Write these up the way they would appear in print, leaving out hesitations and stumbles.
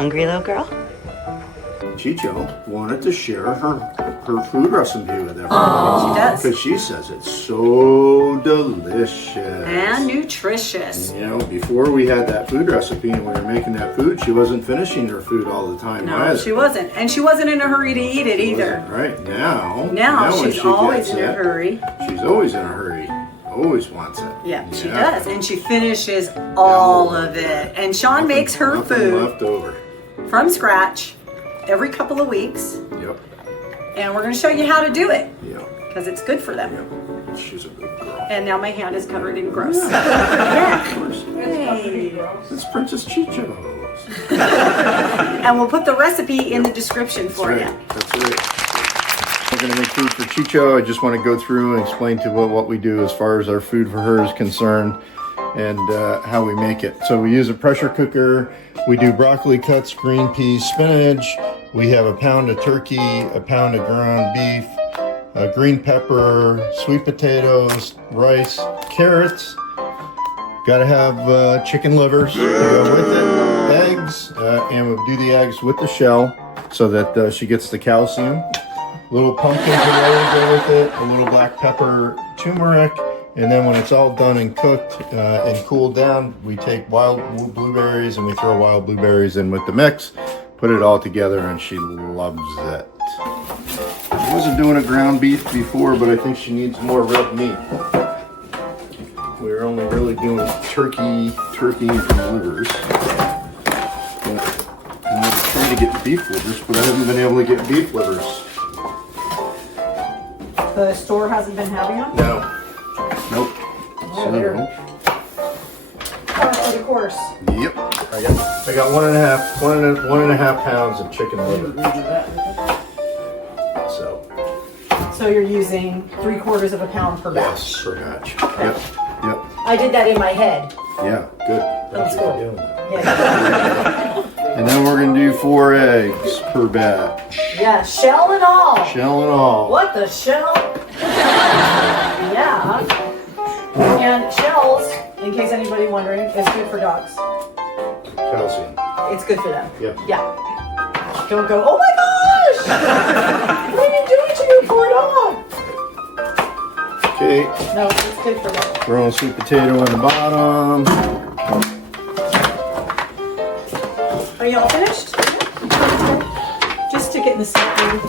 Hungry little girl? Ciccio wanted to share her food recipe with everybody. Oh, she does. Because she says it's so delicious. And nutritious. You know, before we had that food recipe and we were making that food, she wasn't finishing her food all the time. No, either. she wasn't. And she wasn't in a hurry to eat it either. Right, now Now she's always in a hurry. She's always in a hurry. Always wants it. Yeah, she does. And she finishes all of it. And Shawn makes her food left over from scratch every couple of weeks. Yep. And we're going to show you how to do it. Yeah. Because it's good for them. Yep. She's a good girl. And now my hand is covered in gross. Yeah, of course. Hey. It's Princess Ciccio. And we'll put the recipe in the description for you. That's right. We're going to make food for Ciccio. I just want to go through and explain to what we do as far as our food for her is concerned and how we make it. So we use a pressure cooker. We do broccoli cuts, green peas, spinach. We have a pound of turkey, a pound of ground beef, green pepper, sweet potatoes, rice, carrots. Got to have chicken livers to go with it, eggs, and we'll do the eggs with the shell so that she gets the calcium. Little pumpkin puree to go with it, a little black pepper, turmeric, and then when it's all done and cooked and cooled down, we take wild blueberries and we throw wild blueberries in with the mix, put it all together, and she loves it. I wasn't doing a ground beef before, but I think she needs more red meat. We're only really doing turkey and livers. I'm trying to get beef livers, but I haven't been able to get beef livers. The store hasn't been having them? No. Nope. Cane Corso. Yep. I got one and a half pounds of chicken liver. So you're using 3/4 of a pound per batch. Yes, per batch. Yep. Yep. I did that in my head. Yeah, good. That's Thank you for cool. doing that. Yeah. And then we're gonna do 4 eggs per batch. Yeah, shell and all. Shell and all. What the shell? Yeah. And shells, in case anybody wondering, is good for dogs. Calcium. It's good for them. Yeah. Yeah. Don't go, oh my gosh! What are you doing to your poor dog? Okay. No, it's good for them. Throwing sweet potato in the bottom. Are y'all finished? Just stick it in the sink.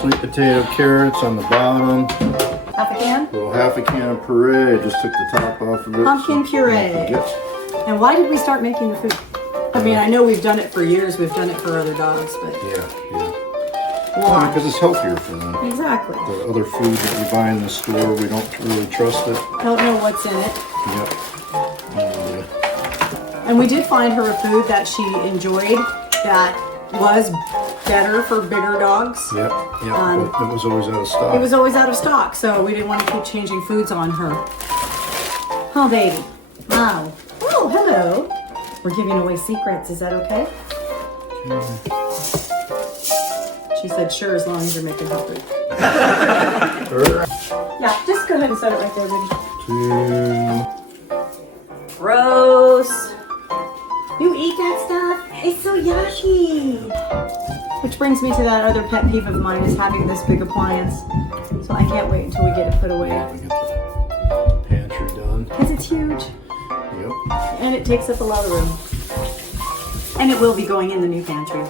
Sweet potato carrots on the bottom. Half a can? Little half a can of puree. I just took the top off of it. Pumpkin puree. And why did we start making the food? I mean, I know we've done it for years. We've done it for other dogs, but Yeah. why? Well, because it's healthier for them. Exactly. The other food that we buy in the store, we don't really trust it. Don't know what's in it. Yep. And we did find her a food that she enjoyed that was better for bigger dogs. Yep. But it was always out of stock. It was always out of stock, so we didn't want to keep changing foods on her. Oh, baby. Wow. Oh, hello. We're giving away secrets. Is that okay? She said, sure, as long as you're making her food. Yeah, just go ahead and set it right there, baby. 2. Gross. You eat that stuff? It's so yucky. Which brings me to that other pet peeve of mine is having this big appliance. So I can't wait until we get it put away. We get the pantry done. Because it's huge. Yep. And it takes up a lot of room. And it will be going in the new pantry.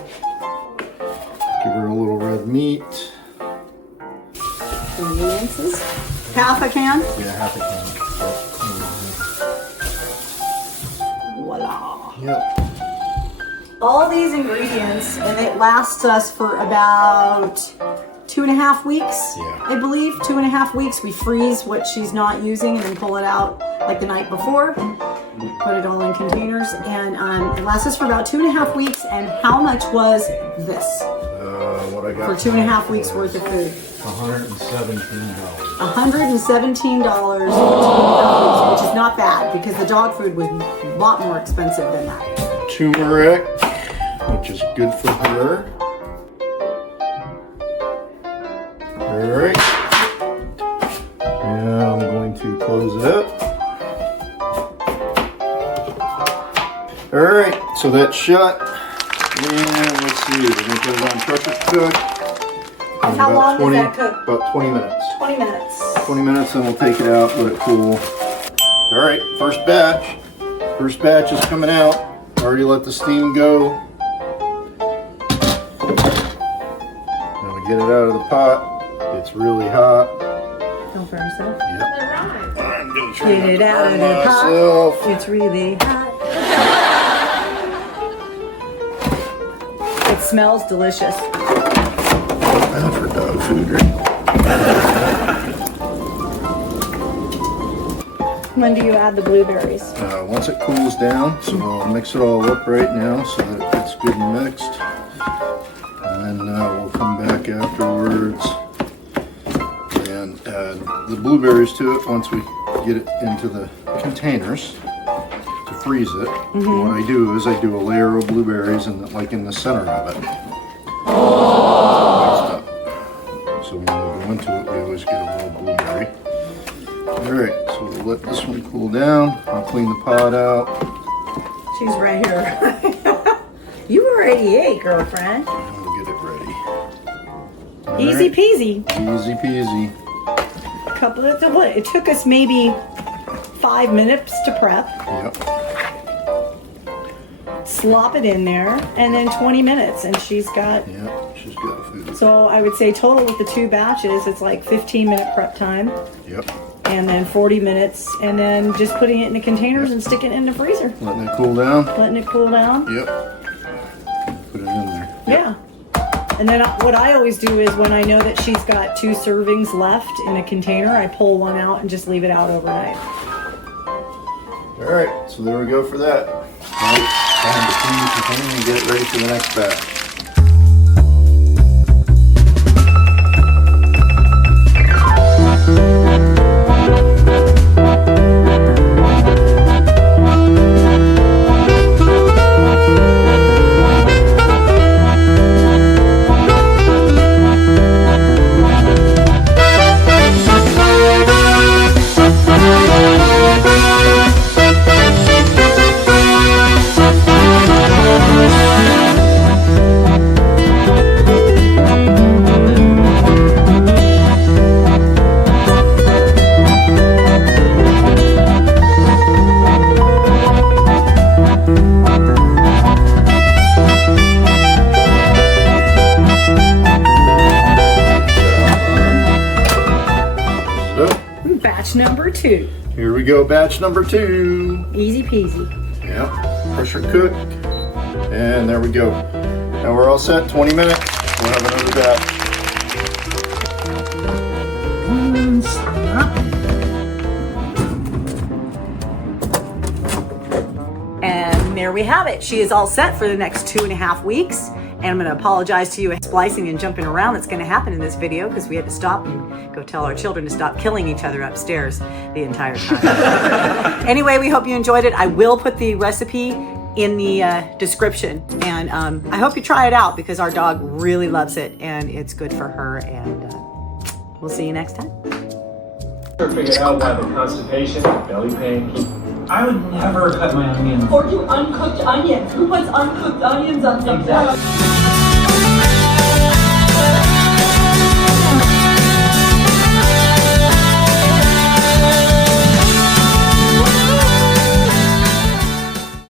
Give her a little red meat. Conveniences. Half a can. Yeah, half a can. Voila. Yep. All these ingredients, and it lasts us for about 2.5 weeks. Yeah. I believe 2.5 weeks. We freeze what she's not using and then pull it out like the night before. Put it all in containers, and it lasts us for about 2.5 weeks. And how much was this? What I got For 2.5 weeks worth of food. $117. $117 for 2.5 weeks, which is not bad because the dog food was a lot more expensive than that. Turmeric, which is good for her. All right. Now I'm going to close it up. All right, so that's shut. And let's see, we're going to put it on pressure cook. And how long does that cook? About 20 minutes. 20 minutes. 20 minutes, and we'll take it out, let it cool. All right, first batch. First batch is coming out. Already let the steam go. Then we get it out of the pot. It's really hot. Don't burn yourself. Yep. I'm gonna try Get it out of the myself. pot. It's really hot. It smells delicious. Bad for dog food, right? When do you add the blueberries? Once it cools down, so we'll mix it all up right now so that it gets good and mixed. And then we'll come back afterwards and add the blueberries to it once we get it into the containers to freeze it. And what I do is I do a layer of blueberries in like in the center of it. So when we go into it, we always get a little blueberry. Alright, so we'll let this one cool down. I'll clean the pot out. She's right here. You already ate, girlfriend. And we'll get it ready. Easy peasy. Easy peasy. It took us maybe 5 minutes to prep. Yep. Slop it in there, and then 20 minutes, and she's got. Yep, she's got food. So I would say total with the 2 batches, it's like 15-minute prep time. Yep. And then 40 minutes, and then just putting it in the containers and sticking it in the freezer. Letting it cool down. Letting it cool down. Yep. Put it in there. Yeah. And then what I always do is when I know that she's got 2 servings left in a container, I pull one out and just leave it out overnight. All right, so there we go for that. Now, time to clean the container and get it ready for the next batch. Batch number 2. Here we go, batch number 2. Easy peasy. Yep, pressure cook. And there we go. Now we're all set, 20 minutes. We'll have another batch. And there we have it. She is all set for the next 2.5 weeks. And I'm going to apologize to you splicing and jumping around that's going to happen in this video because we had to stop and go tell our children to stop killing each other upstairs the entire time. Anyway, we hope you enjoyed it. I will put the recipe in the description, and I hope you try it out because our dog really loves it and it's good for her, and we'll see you next time. Figured out why the constipation, belly pain. I would never cut my onions. Or do uncooked onions. Who puts uncooked onions on something? Exactly.